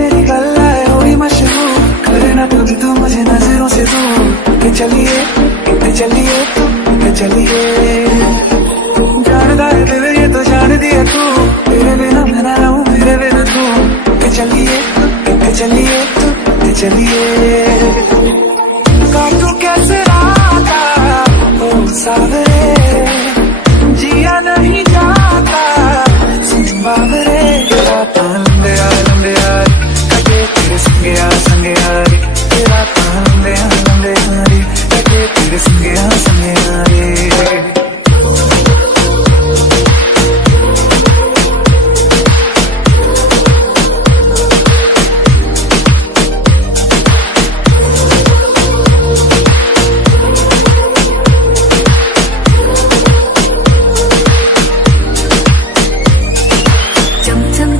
मेरी गल्ला है हुई मशहूर, करे ना कभी तू मुझे नजरों से दूर। के चलिए जानदा है दिल ये तो जान दिया तू, तेरे बिना मैं ना रहूं मेरे बिना तू। के चलिए काटू कैसे राता ओ सावरे, जिया नहीं जाता बाबरे। राता लंबे यार कटे तेरे संगे यार, राता लंबे यार कटे तेरे संगे यार।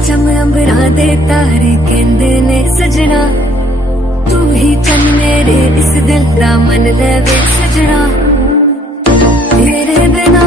चम अंबरा दे तारे कहंदे ने सजना, तू ही चन मेरे इस दिल दा मन लवे सजना। तेरे बिना